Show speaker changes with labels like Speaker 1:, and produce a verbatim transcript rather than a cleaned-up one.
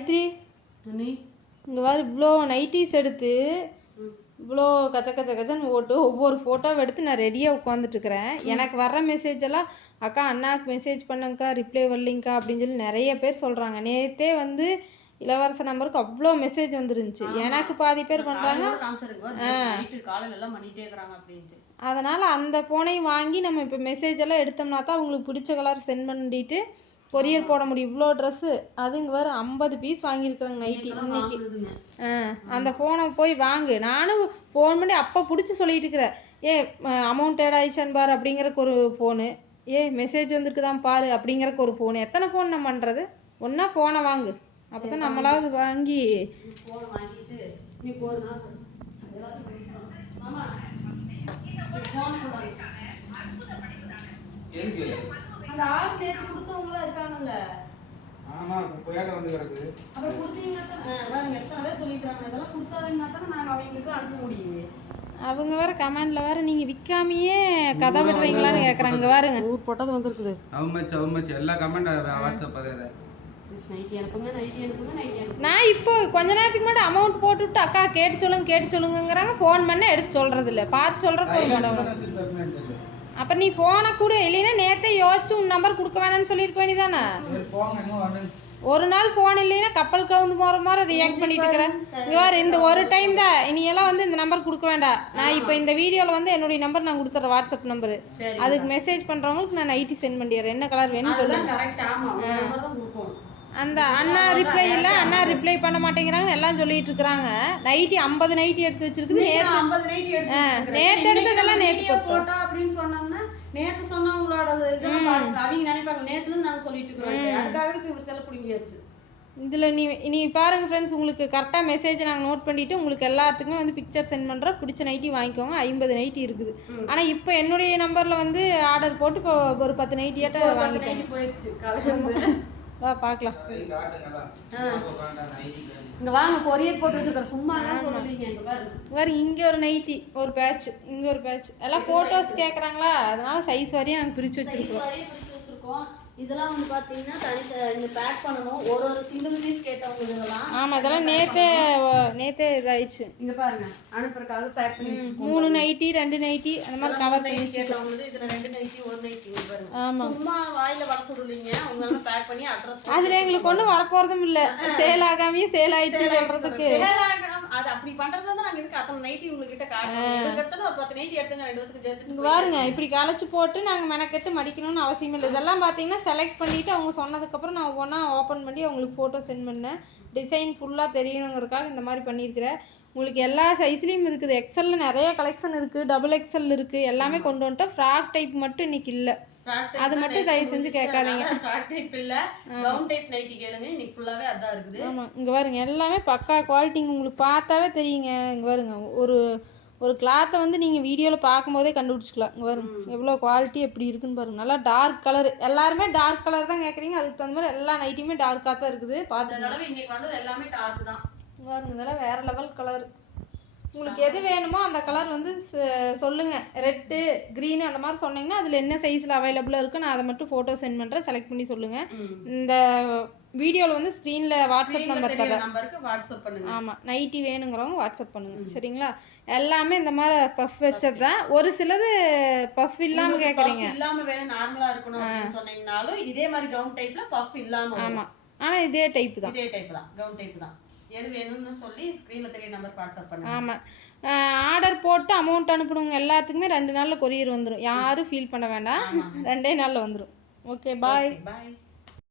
Speaker 1: காயத்ரி இங்கே வர இவ்வளோ நைட்டிஸ் எடுத்து இவ்வளோ கச்ச கச்ச கச்சன்னு ஓட்டு ஒவ்வொரு ஃபோட்டோவை எடுத்து நான் ரெடியாக உட்காந்துட்ருக்கிறேன். எனக்கு வர்ற மெசேஜ் எல்லாம் அக்கா அண்ணாவுக்கு மெசேஜ் பண்ணுங்கக்கா ரிப்ளை வரலிங்க்கா அப்படின்னு சொல்லி நிறைய பேர் சொல்கிறாங்க. நேற்றே வந்து இளவரச நம்பருக்கு அவ்வளோ மெசேஜ் வந்துருந்துச்சு. எனக்கு பாதி பேர் பண்ணுறாங்க. அதனால் அந்த ஃபோனையும் வாங்கி நம்ம இப்போ மெசேஜ் எல்லாம் எடுத்தோம்னா தான் அவங்களுக்கு பிடிச்ச கலர் சென்ட் பண்ணிட்டு கொரியர் போட முடியும். இவ்வளோ ட்ரெஸ்ஸு அது இங்கே வர ஐம்பது பீஸ் வாங்கியிருக்குறாங்க நைட்டி இன்னைக்கு. ஆ அந்த ஃபோனை போய் வாங்கு. நானும் ஃபோன் பண்ணி அப்போ பிடிச்சி சொல்லிட்டு இருக்கிறேன். ஏ அமௌண்ட் ஏட் ஆயிடுச்சான்னு பாரு அப்படிங்கிறக்கு ஒரு ஃபோனு, ஏ மெசேஜ் வந்துருக்குதான் பாரு அப்படிங்கிறக்கு ஒரு ஃபோனு. எத்தனை ஃபோன் நம்ம பண்ணுறது? ஒன்றா ஃபோனை வாங்கு, அப்போ தான் நம்மளாவது வாங்கி ஃபோனை வாங்கிட்டு நீ போதும். அந்த ஆள் நேத்து கொடுத்தவங்களா இருக்காங்கல்ல.
Speaker 2: ஆமா போயாட வந்து கிடக்கு.
Speaker 1: அப்ப கொடுத்தீங்கன்னா வாங்க எத்தனை பேர் சொல்லிட்டாங்க இதெல்லாம் கொடுத்தாங்கன்னா தான் நாங்க அவங்களுக்கு அனுப்ப முடியும். அவங்க வேற கமெண்ட்ல வேற நீங்க விக்காமையே கதை பண்றீங்களான்னு கேக்குறாங்க. பாருங்க ஊர் போட்டது வந்திருக்குது.
Speaker 2: ஹவ் மச் ஹவ் மச் எல்லா கமெண்ட் வாட்ஸ்அப் அதே
Speaker 1: நைட்டி அனுப்புங்க நைட்டி அனுப்புங்க நைட்டி அனுப்புங்க. நான் இப்போ கொஞ்ச நேரத்துக்கு முன்னாடி அமௌண்ட் போட்டுவிட்டு அக்கா கேட்டு சொல்லுங்க கேட்டு சொல்லுங்கிறாங்க. ஃபோன் பண்ண எடுத்து சொல்றது இல்லை, பார்த்து சொல்றதுக்கு ஒரு மேடம். அப்போ நீ ஃபோனை கொடு, இல்லைன்னா நேற்றே யோசிச்சு உன் நம்பர் கொடுக்க வேணாம்னு சொல்லியிருக்க வேண்டியதானே. ஒரு நாள் ஃபோன் இல்லைன்னா கப்பல் கவுந்து போகிற மாதிரி ரியாக்ட் பண்ணிட்டு இருக்கிறேன். இங்கே வேறு இந்த ஒரு டைம் தான் இனியெல்லாம் வந்து இந்த நம்பர் கொடுக்க வேண்டாம். நான் இப்போ இந்த வீடியோவில் வந்து என்னுடைய நம்பர் நான் கொடுத்துட்றேன், வாட்ஸ்அப் நம்பரு. அதுக்கு மெசேஜ் பண்ணுறவங்களுக்கு நான் நைட்டி சென்ட் பண்ணிடுறேன். என்ன கலர் வேணும்னு சொல்லுங்கள். அந்த அண்ணா ரிப்ளை இல்லை, அண்ணா ரிப்ளை பண்ண மாட்டேங்கிறாங்க எல்லாம் சொல்லிட்டு இருக்கிறாங்க. நைட்டி ஐம்பது நைட்டி எடுத்து வச்சிருக்குது. நேற்று ஐம்பது நைட்டி எடுத்து நேற்று எடுத்ததெல்லாம் நேற்று போட்டா அப்படின்னு சொன்னாங்கன்னா நேற்று சொன்னவங்களோட அவங்க நினைப்பாங்க நேற்றுலேருந்து நாங்கள் சொல்லிட்டு இருக்கிறோம். அதுக்காக இப்போ செலவு பிடிங்கியாச்சு. இதில் நீ நீ பாருங்கள் ஃப்ரெண்ட்ஸ், உங்களுக்கு கரெக்டாக மெசேஜை நாங்கள் நோட் பண்ணிவிட்டு உங்களுக்கு எல்லாத்துக்குமே வந்து பிக்சர் சென்ட் பண்ணுறோம். பிடிச்ச நைட்டி வாங்கிக்கோங்க. ஐம்பது நைட்டி இருக்குது. ஆனால் இப்போ என்னுடைய நம்பரில் வந்து ஆர்டர் போட்டு இப்போ ஒரு பத்து நைட்டியாட்ட வாங்கிட்டு போயிடுச்சு. வா பார்க்கலாம். இங்கே வாங்க கொரியர் போட்டு வச்சுருக்கோம். சும்மா வேறு இங்கே ஒரு நைட்டி ஒரு பேட்ச், இங்கே ஒரு பேட்ச் எல்லாம் ஃபோட்டோஸ் கேட்குறாங்களா, அதனால சைஸ் வரையும் நாங்கள் பிரித்து வச்சுருக்கோம். வச்சுருக்கோம் இதெல்லாம் வந்து பார்த்தீங்கன்னா தனி இந்த பேக் பண்ணணும். ஒரு ஒரு சிங்கிள் பீஸ் கேட்டவங்க இதெல்லாம். ஆமாம் இதெல்லாம் நேற்றே நேற்றே இதாகிடுச்சு. இங்கே பாருங்க அனுப்புறதுக்காக பேக் பண்ணி மூணு நைட்டி ரெண்டு நைட்டி அந்த மாதிரி கவர் பண்ணி கேட்டவங்க. இதில் ரெண்டு நைட்டி ஒரு நைட்டி பாருங்க. ஆமாம் சும்மா வாயில் வர சொல்லுவீங்க, உங்களால பேக் பண்ணி அட்ரஸ். அதில் எங்களுக்கு ஒன்றும் வரப்போகிறதும் இல்லை, சேல் ஆகாமையே சேல் ஆயிடுச்சு சொல்கிறதுக்கு. சேல் ஆகாம அது அப்படி பண்ணுறது தான் நாங்கள் இதுக்கு அத்தனை நைட்டி உங்ககிட்ட காட்டுறோம். ஒரு பத்து நைட்டி எடுத்துங்க ரெண்டு பேருக்கு சேர்த்துட்டு பாருங்க. இப்படி களைச்சி போட்டு நாங்கள் மெனக்கெட்டு மடிக்கணும்னு அவசியம் இல்லை. இதெல்லாம் பார்த்தீங்கன்னா செலக்ட் பண்ணிவிட்டு அவங்க சொன்னதுக்கப்புறம் நான் ஒவ்வொன்றா ஓப்பன் பண்ணி அவங்களுக்கு ஃபோட்டோ சென்ட் பண்ணேன். டிசைன் ஃபுல்லாக தெரியணுங்கிறதுக்காக இந்த மாதிரி பண்ணியிருக்கிறேன். உங்களுக்கு எல்லா சைஸ்லேயும் இருக்குது. எக்ஸல்ல நிறைய கலெக்ஷன் இருக்குது, டபுள் எக்ஸல் இருக்குது, எல்லாமே கொண்டு வந்துட்டோம். ஃப்ராக் டைப் மட்டும் இன்னைக்கு இல்லை, அது மட்டும் தயவு செஞ்சு கேட்காதீங்க. ஃப்ராக் டைப் இல்லை, கவுன் டைப் நைட்டி கேளுங்க. இன்னைக்கு ஃபுல்லாகவே அதான் இருக்குது. ஆமாம் இங்கே பாருங்க எல்லாமே பக்கா குவாலிட்டிங்க. உங்களுக்கு பார்த்தாவே தெரியுங்க. இங்கே பாருங்க ஒரு ஒரு கிளாத்தை வந்து நீங்கள் வீடியோவில் பார்க்கும்போதே கண்டுபிடிச்சிக்கலாம். இங்கே பாருங்க எவ்வளோ குவாலிட்டி எப்படி இருக்குன்னு பாருங்கள். நல்லா டார்க் கலர், எல்லாருமே டார்க் கலர் தான் கேட்குறீங்க. அதுக்கு தகுந்த மாதிரி எல்லா நைட்டியுமே டார்க்காக தான் இருக்குது. பார்த்து இன்னைக்கு வந்து எல்லாமே டார்க் தான் பாருங்க. இதெல்லாம் வேறு லெவல் கலர். உங்களுக்கு எது வேணுமோ அந்த கலர் வந்து சொல்லுங்கள். ரெட்டு க்ரீனு அந்த மாதிரி சொன்னீங்கன்னா அதில் என்ன சைஸில் அவைலபிளாக இருக்குது நான் அதை மட்டும் ஃபோட்டோ சென்ட் பண்ணுறேன். செலக்ட் பண்ணி சொல்லுங்கள். இந்த வீடியோவில் வந்து ஸ்க்ரீனில் வாட்ஸ்அப் நம்பர் தரேன், நம்பருக்கு வாட்ஸ்அப் பண்ணுங்கள். ஆமாம் நைட்டி வேணுங்கிறவங்க வாட்ஸ்அப் பண்ணுங்கள் சரிங்களா. எல்லாமே இந்த மாதிரி பஃப் வச்சது தான். ஒரு சிலது பஃப் இல்லாமல் கேட்குறீங்க, இல்லாமல் வேணும் நார்மலாக இருக்கணும் அப்படின்னு சொன்னீங்கனாலும் இதே மாதிரி கவுன் டைப்பில் பஃப் இல்லாமல். ஆமாம் ஆனால் இதே டைப் தான், இதே டைப் தான் கவுன் டைப் தான். எது வேணும்னு சொல்லி ஸ்க்ரீனில் தெரிய நம்பர் வாட்ஸ்அப் பண்ணுங்க. ஆமாம் ஆர்டர் போட்டு அமௌண்ட் அனுப்பணுங்க எல்லாத்துக்குமே ரெண்டு நாளில் கொரியர் வந்துடும். யாரும் ஃபீல் பண்ண வேண்டாம், ரெண்டே நாளில் வந்துடும். ஓகே பாய் பாய்.